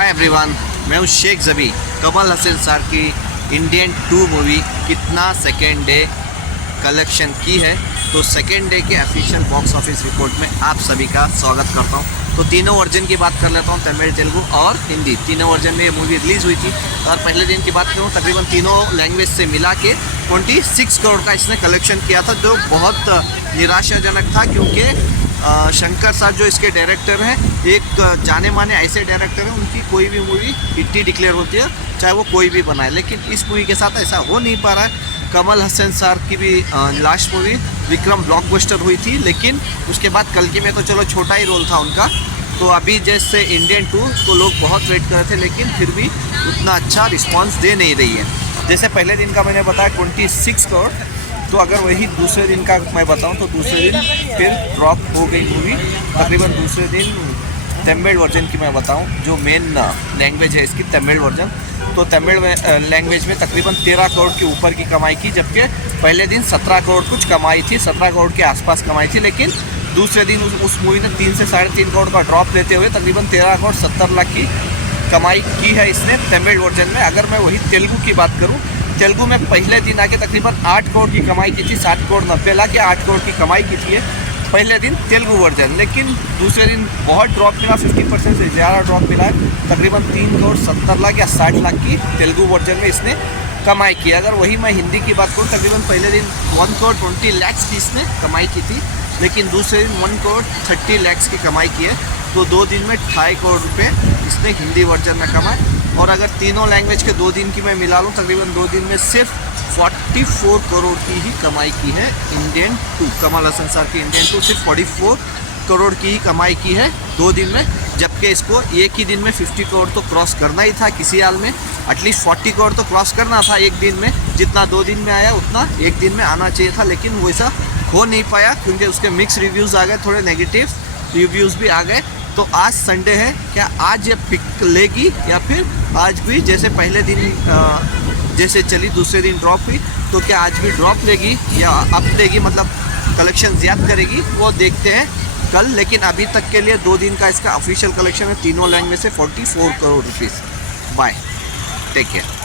Hi everyone, मैं हूँ Sheikh ज़बी। Kamal Haasan sir की इंडियन 2 मूवी कितना सेकेंड डे कलेक्शन की है, तो सेकेंड डे के ऑफिशियल बॉक्स ऑफिस रिपोर्ट में आप सभी का स्वागत करता हूँ। तो तीनों वर्जन की बात कर लेता हूँ, तमिल, तेलुगु और हिंदी। तीनों वर्जन में ये मूवी रिलीज़ हुई थी। और पहले दिन की बात करूँ, तकरीबन तीनों लैंग्वेज से मिला के 26 करोड़ का इसने कलेक्शन किया था, जो बहुत निराशाजनक था। क्योंकि शंकर साहब जो इसके डायरेक्टर हैं, एक जाने माने ऐसे डायरेक्टर हैं, उनकी कोई भी मूवी हिट ही डिक्लेयर होती है, चाहे वो कोई भी बनाए। लेकिन इस मूवी के साथ ऐसा हो नहीं पा रहा है। कमल हसन सर की भी लास्ट मूवी विक्रम ब्लॉकबस्टर हुई थी, लेकिन उसके बाद कल की में तो चलो छोटा ही रोल था उनका। तो अभी जैसे इंडियन 2 तो लोग बहुत वेट कर रहे थे, लेकिन फिर भी उतना अच्छा रिस्पांस दे नहीं रही है। जैसे पहले दिन का मैंने बताया 26 करोड़, तो अगर वही दूसरे दिन का मैं बताऊं तो दूसरे दिन फिर ड्रॉप हो गई मूवी। तकरीबन दूसरे दिन तमिल वर्जन की मैं बताऊं, जो मेन लैंग्वेज है इसकी तमिल वर्जन, तो तमिल लैंग्वेज में तकरीबन 13 करोड़ के ऊपर की कमाई की, जबकि पहले दिन 17 करोड़ कुछ कमाई थी, 17 करोड़ के आसपास कमाई थी। लेकिन दूसरे दिन उस मूवी ने 3 से 3.5 करोड़ का ड्रॉप लेते हुए तकरीबन 13 करोड़ 70 लाख की कमाई की है इसने तमिल वर्जन में। अगर मैं वही तेलुगु की बात करूँ, तेलुगु में पहले दिन आके तकरीबन 8 करोड़ की कमाई की थी, 7 करोड़ 90 लाख या 8 करोड़ की कमाई की थी पहले दिन तेलुगु वर्जन। लेकिन दूसरे दिन बहुत ड्रॉप मिला, 50% से ज़्यादा ड्रॉप मिला है। तकरीबन 3 करोड़ 70 लाख या 60 लाख की तेलुगु वर्जन में इसने कमाई की। अगर वही मैं हिंदी की बात करूँ, तकरीबन पहले दिन 1 करोड़ 20 लाख की इसने कमाई की थी, लेकिन दूसरे दिन 1 करोड़ 30 लाख की कमाई की है। तो 2 दिन में 2.5 करोड़ रुपये इसने हिंदी वर्जन में कमाए। और अगर तीनों लैंग्वेज के 2 दिन की मैं मिला लूँ, तकरीबन 2 दिन में सिर्फ 44 करोड़ की ही कमाई की है इंडियन 2। कमल हसन सर की इंडियन 2 सिर्फ 44 करोड़ की ही कमाई की है 2 दिन में, जबकि इसको एक ही दिन में 50 करोड़ तो क्रॉस करना ही था किसी हाल में। एटलीस्ट 40 करोड़ तो क्रॉस करना था एक दिन में। जितना 2 दिन में आया उतना एक दिन में आना चाहिए था, लेकिन वैसा हो नहीं पाया, क्योंकि उसके मिक्स रिव्यूज़ आ गए, थोड़े नेगेटिव रिव्यूज़ भी आ गए। तो आज संडे है, क्या आज ये पिक लेगी या फिर आज भी जैसे पहले दिन जैसे चली दूसरे दिन ड्रॉप हुई, तो क्या आज भी ड्रॉप लेगी या अप लेगी, मतलब कलेक्शन ज़्यादा करेगी, वो देखते हैं कल। लेकिन अभी तक के लिए 2 दिन का इसका ऑफिशियल कलेक्शन है तीनों लैंग्वेज से 44 crore rupees. Bye, take care.